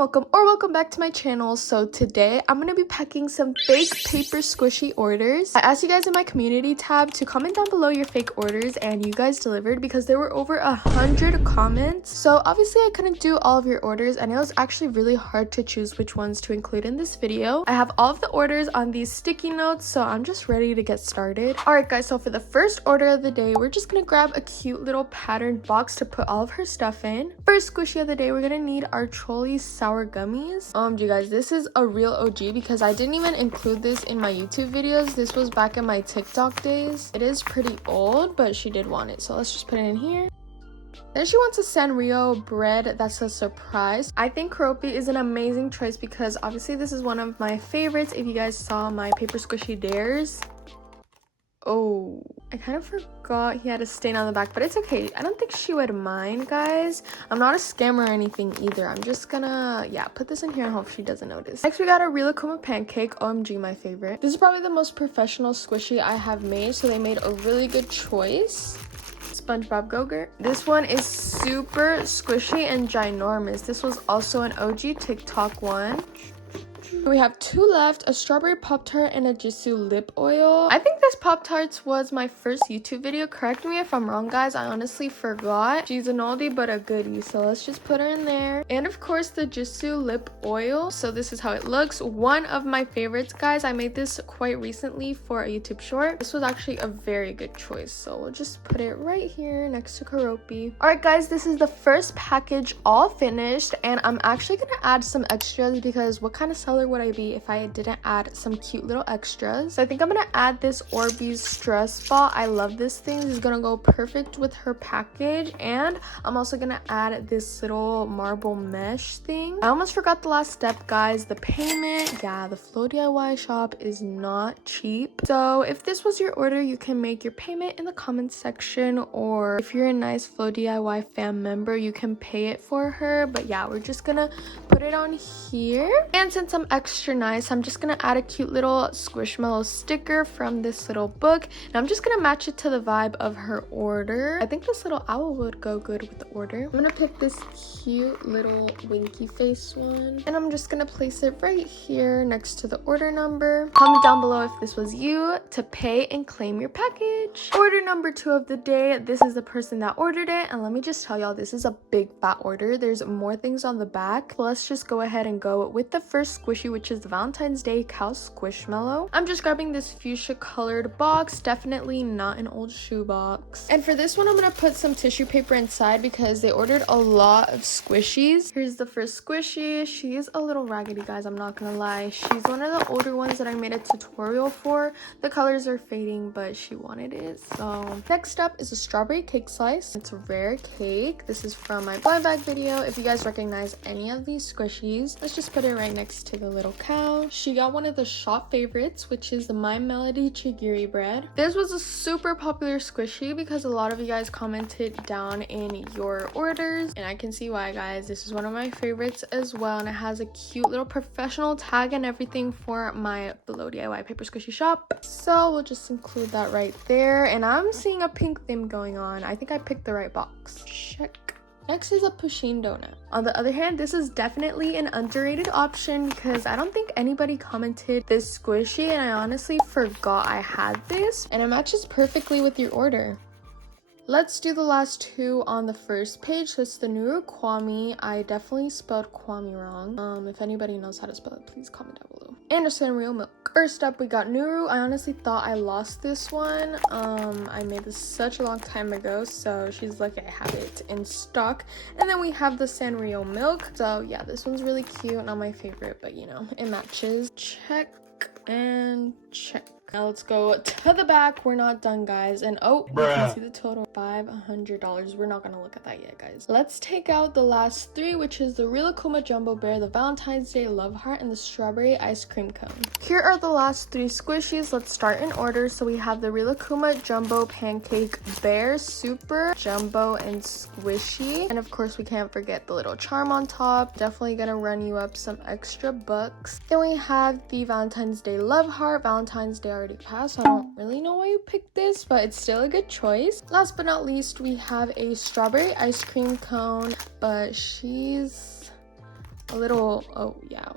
welcome back to my channel. So today I'm gonna be packing some fake paper squishy orders. I asked you guys in my community tab to comment down below your fake orders, and you guys delivered because there were over 100 comments. So obviously I couldn't do all of your orders, and it was actually really hard to choose which ones to include in this video. I have all of the orders on these sticky notes, so I'm just ready to get started. Alright guys, so for the first order of the day, we're just gonna grab a cute little patterned box to put all of her stuff in. First squishy of the day, we're gonna need our Trolley sour gummies. You guys, this is a real OG because I didn't even include this in my YouTube videos. This was back in my TikTok days. It is pretty old, but she did want it, so let's just put it in here. Then she wants a Sanrio bread that's a surprise. I think Karopi is an amazing choice because obviously this is one of my favorites. If you guys saw my paper squishy dares. Oh, I kind of forgot he had a stain on the back, but it's okay. I don't think she would mind, guys. I'm not a scammer or anything either. I'm just gonna, put this in here and hope she doesn't notice. Next, we got a Rilakuma pancake. OMG, my favorite. This is probably the most professional squishy I have made, so they made a really good choice. SpongeBob Go-Gurt. This one is super squishy and ginormous. This was also an OG TikTok one. We have two left, a strawberry Pop-Tart and a Jisoo lip oil. I think this Pop-Tarts was my first YouTube video. Correct me if I'm wrong, guys. I honestly forgot. She's an oldie but a goodie, so let's just put her in there. And of course, the Jisoo lip oil. So this is how it looks. One of my favorites, guys. I made this quite recently for a YouTube short. This was actually a very good choice, so we'll just put it right here next to Karopi. Alright, guys, this is the first package all finished, and I'm actually gonna add some extras because what kind of seller would I be if I didn't add some cute little extras? So I think I'm gonna add this Orbeez stress ball. I love this thing. This is gonna go perfect with her package, and I'm also gonna add this little marble mesh thing. I almost forgot the last step, guys. The payment. Yeah, the Flow DIY shop is not cheap. So if this was your order, you can make your payment in the comments section, or if you're a nice Flow DIY fam member, you can pay it for her. But yeah, we're just gonna put it on here. And since I'm extra nice, I'm just gonna add a cute little Squishmallow sticker from this little book, and I'm just gonna match it to the vibe of her order. I think this little owl would go good with the order. I'm gonna pick this cute little winky face one, and I'm just gonna place it right here next to the order number. Comment down below if this was you to pay and claim your package. Order number 2 of the day. This is the person that ordered it, and let me just tell y'all, this is a big fat order. There's more things on the back. So let's just go ahead and go with the first squishy, which is the Valentine's Day Cow Squishmallow. I'm just grabbing this fuchsia colored box, definitely not an old shoe box. And for this one, I'm gonna put some tissue paper inside because they ordered a lot of squishies. Here's the first squishy. She is a little raggedy, guys, I'm not gonna lie. She's one of the older ones that I made a tutorial for. The colors are fading, but she wanted it. So next up is a strawberry cake slice. It's a rare cake. This is from my blind bag video. If you guys recognize any of these squishies, let's just put it right next to the little cow. She got one of the shop favorites, which is the My Melody Chigiri bread. This was a super popular squishy because a lot of you guys commented down in your orders, and I can see why, guys. This is one of my favorites as well, and it has a cute little professional tag and everything for my Below DIY paper squishy shop. So we'll just include that right there, and I'm seeing a pink theme going on. I think I picked the right box. Check. Next is a Pusheen donut. On the other hand, this is definitely an underrated option because I don't think anybody commented this squishy, and I honestly forgot I had this, and it matches perfectly with your order. Let's do the last two on the first page. So it's the Nuru Kwame. I definitely spelled Kwame wrong. If anybody knows how to spell it, please comment down below. And a Sanrio milk. First up, we got Nuru. I honestly thought I lost this one. I made this such a long time ago, so she's lucky I have it in stock. And then we have the Sanrio milk. So yeah, this one's really cute. Not my favorite, but you know, it matches. Check and check. Now let's go to the back. We're not done, guys. And oh, you can see the total, $500. We're not gonna look at that yet, guys. Let's take out the last three, which is the Rilakuma Jumbo Bear, the Valentine's Day Love Heart, and the Strawberry Ice Cream Cone. Here are the last three squishies. Let's start in order. So we have the Rilakuma Jumbo Pancake Bear, super jumbo and squishy. And of course, we can't forget the little charm on top. Definitely gonna run you up some extra bucks. Then we have the Valentine's Day Love Heart. Valentine's Day already passed, so I don't really know why you picked this, but it's still a good choice. Last but not least, we have a Strawberry Ice Cream Cone, but she's a little, oh yeah,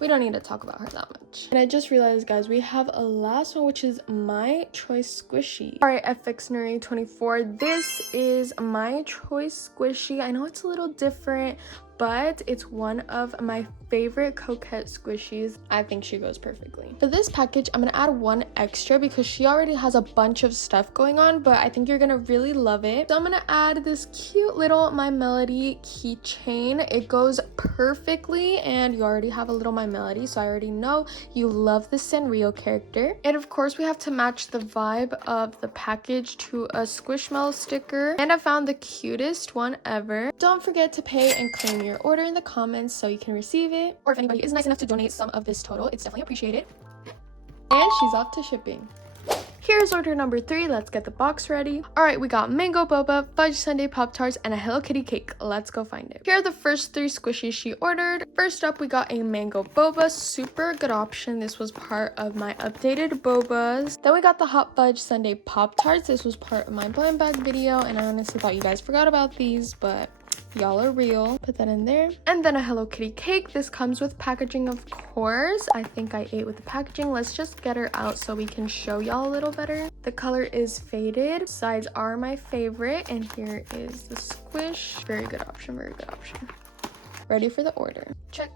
we don't need to talk about her that much. And I just realized, guys, we have a last one, which is My Choice Squishy. All right, FXNary24, this is My Choice Squishy. I know it's a little different, but it's one of my favorite coquette squishies. I think she goes perfectly. For this package, I'm gonna add one extra because she already has a bunch of stuff going on, but I think you're gonna really love it. So I'm gonna add this cute little My Melody keychain. It goes perfectly, and you already have a little My Melody, so I already know you love the Sanrio character. And of course, we have to match the vibe of the package to a Squishmallow sticker, and I found the cutest one ever. Don't forget to pay and claim your order in the comments so you can receive it, or if anybody is nice enough to donate some of this total, it's definitely appreciated. And she's off to shipping. Here's order number 3. Let's get the box ready. All right, we got mango boba, fudge sundae Pop-Tarts, and a Hello Kitty cake. Let's go find it. Here are the first 3 squishies she ordered. First up, we got a mango boba. Super good option. This was part of my updated bobas. Then we got the hot fudge sundae Pop-Tarts. This was part of my blind bag video, and I honestly thought you guys forgot about these, but y'all are real. Put that in there. And then a Hello Kitty cake. This comes with packaging, of course. I think I ate with the packaging. Let's just get her out so we can show y'all a little better. The color is faded. Sides are my favorite. And here is the squish. Very good option, very good option. Ready for the order. Check,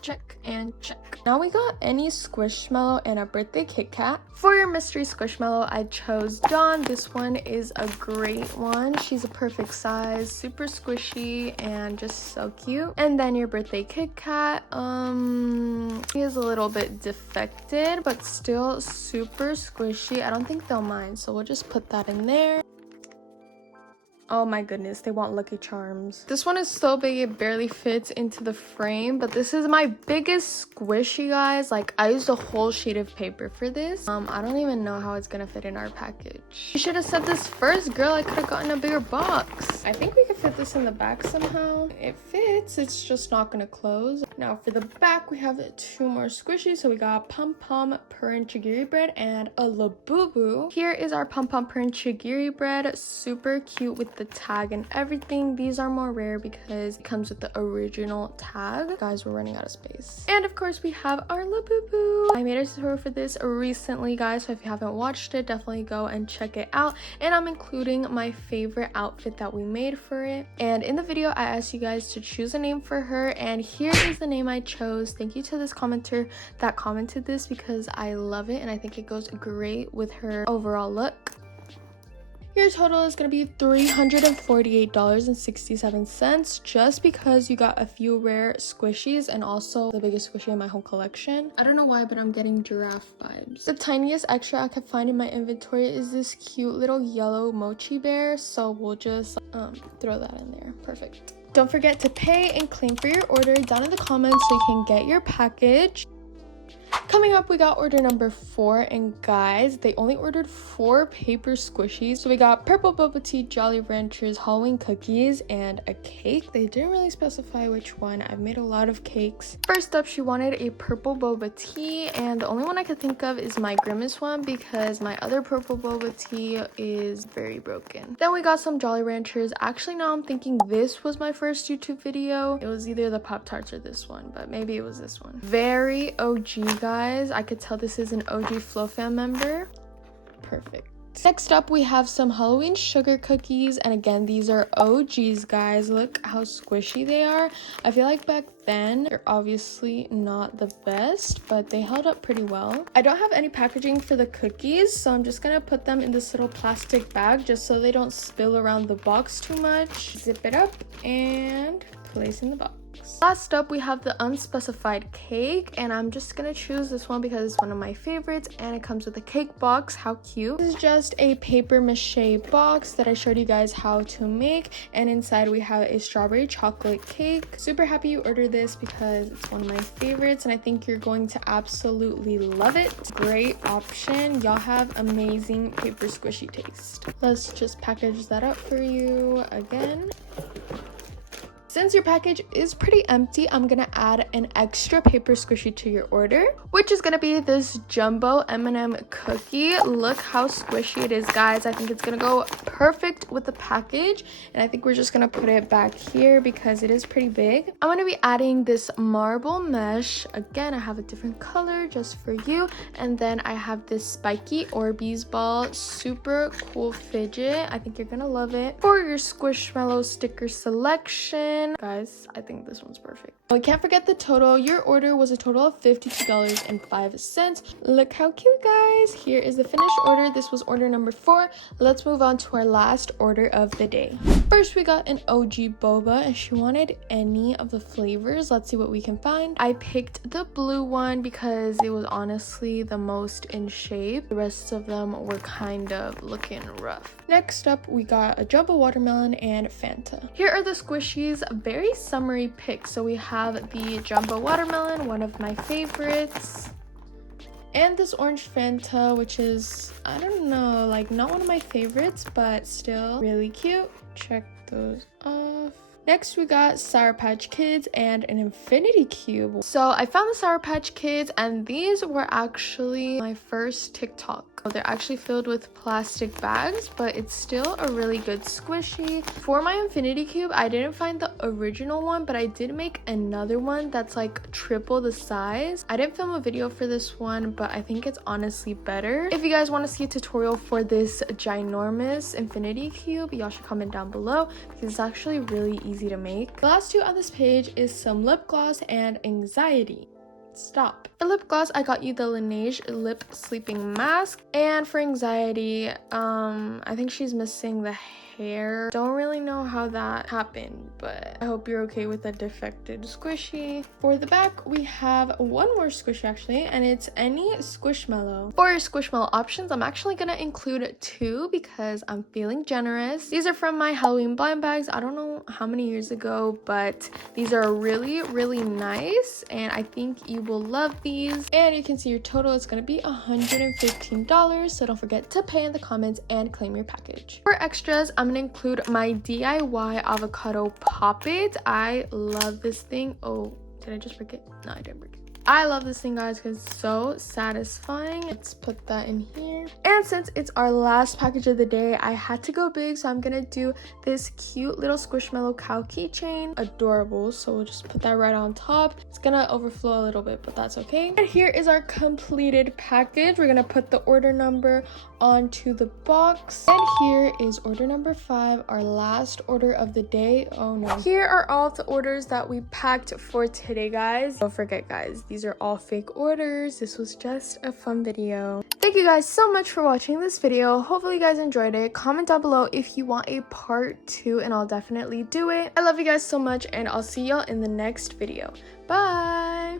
check, and check. Now we got any Squishmallow and a birthday Kit Kat. For your mystery Squishmallow, I chose Dawn. This one is a great one. She's a perfect size, super squishy, and just so cute. And then your birthday Kit Kat, she is a little bit defected, but still super squishy. I don't think they'll mind, so we'll just put that in there. Oh my goodness, they want Lucky Charms. This one is so big it barely fits into the frame, but this is my biggest squishy, guys. Like, I used a whole sheet of paper for this. I don't even know how it's gonna fit in our package. You should have said this first, girl. I could have gotten a bigger box. I think we could fit this in the back somehow. It fits, it's just not gonna close. Now for the back, we have 2 more squishies. So we got Pom Pom Purin Chigiri bread and a Labubu. Here is our Pom Pom Purin Chigiri bread. Super cute with the tag and everything. These are more rare because it comes with the original tag. Guys, we're running out of space. And of course, we have our Labubu. I made a tutorial for this recently, guys, so if you haven't watched it, definitely go and check it out. And I'm including my favorite outfit that we made for it. And in the video, I asked you guys to choose a name for her, and here is the name I chose. Thank you to this commenter that commented this because I love it and I think it goes great with her overall look. Your total is going to be $348.67 just because you got a few rare squishies and also the biggest squishy in my whole collection. I don't know why, but I'm getting giraffe vibes. The tiniest extra I could find in my inventory is this cute little yellow mochi bear, so we'll just throw that in there. Perfect. Don't forget to pay and claim for your order down in the comments so you can get your package. Coming up, we got order number 4, and guys, they only ordered 4 paper squishies. So we got purple boba tea, Jolly Ranchers, Halloween cookies, and a cake. They didn't really specify which one. I've made a lot of cakes. First up, she wanted a purple boba tea, and the only one I could think of is my Grimace one because my other purple boba tea is very broken. Then we got some Jolly Ranchers. Actually, now I'm thinking this was my first YouTube video. It was either the Pop-Tarts or this one, but maybe it was this one. Very OG, guys. I could tell this is an OG flowfam member. Perfect. Next up, we have some Halloween sugar cookies, and again, these are OGs, guys. Look how squishy they are. I feel like back then they're obviously not the best, but they held up pretty well. I don't have any packaging for the cookies, so I'm just gonna put them in this little plastic bag just so they don't spill around the box too much. Zip it up and place in the box. Last up, we have the unspecified cake, and I'm just gonna choose this one because it's one of my favorites and it comes with a cake box. How cute. This is just a paper mache box that I showed you guys how to make, and inside we have a strawberry chocolate cake. Super happy you ordered this because it's one of my favorites and I think you're going to absolutely love it. Great option. Y'all have amazing paper squishy taste. Let's just package that up for you again. Since your package is pretty empty, I'm gonna add an extra paper squishy to your order, which is gonna be this jumbo M&M cookie. Look how squishy it is, guys. I think it's gonna go perfect with the package, and I think we're just gonna put it back here because it is pretty big. I'm gonna be adding this marble mesh. Again, I have a different color just for you, and then I have this spiky Orbeez ball. Super cool fidget. I think you're gonna love it. For your Squishmallow sticker selection, guys, I think this one's perfect. We can't forget the total. Your order was a total of $52.05. Look how cute, guys. Here is the finished order. This was order number 4. Let's move on to our last order of the day. First, we got an OG boba, and she wanted any of the flavors. Let's see what we can find. I picked the blue one because it was honestly the most in shape. The rest of them were kind of looking rough. Next up, we got a jumbo watermelon and Fanta. Here are the squishies. Very summery picks. So we have the jumbo watermelon, one of my favorites, and this orange Fanta, which is, I don't know, like not one of my favorites, but still really cute. Check those off. Next, we got Sour Patch Kids and an infinity cube. So I found the Sour Patch Kids, and these were actually my first TikTok. They're actually filled with plastic bags, but it's still a really good squishy. For my infinity cube, I didn't find the original one, but I did make another one that's like triple the size. I didn't film a video for this one, but I think it's honestly better. If you guys want to see a tutorial for this ginormous infinity cube, y'all should comment down below because it's actually really easy to make. The last two on this page is some lip gloss and anxiety. Stop. For lip gloss, I got you the Laneige lip sleeping mask, and for anxiety, I think she's missing the hair. Don't really know how that happened, but I hope you're okay with a defected squishy. For the back, we have one more squishy actually, and it's any Squishmallow. For your Squishmallow options, I'm actually gonna include 2 because I'm feeling generous. These are from my Halloween blind bags. I don't know how many years ago, but these are really, really nice, and I think you will love these. And you can see your total is going to be $115, so don't forget to pay in the comments and claim your package. For extras, I'm going to include my DIY avocado poppet. I love this thing. Oh, did I just break it? No, I didn't break it. I love this thing, guys, because it's so satisfying. Let's put that in here. And since it's our last package of the day, I had to go big, so I'm gonna do this cute little Squishmallow cow keychain. Adorable. So we'll just put that right on top. It's gonna overflow a little bit, but that's okay. And here is our completed package. We're gonna put the order number onto the box. And here is order number 5, our last order of the day. Oh no. Here are all of the orders that we packed for today, guys. Don't forget, guys, these are all fake orders. This was just a fun video. Thank you guys so much for watching this video. Hopefully you guys enjoyed it. Comment down below if you want a part 2 and I'll definitely do it. I love you guys so much, and I'll see y'all in the next video. Bye!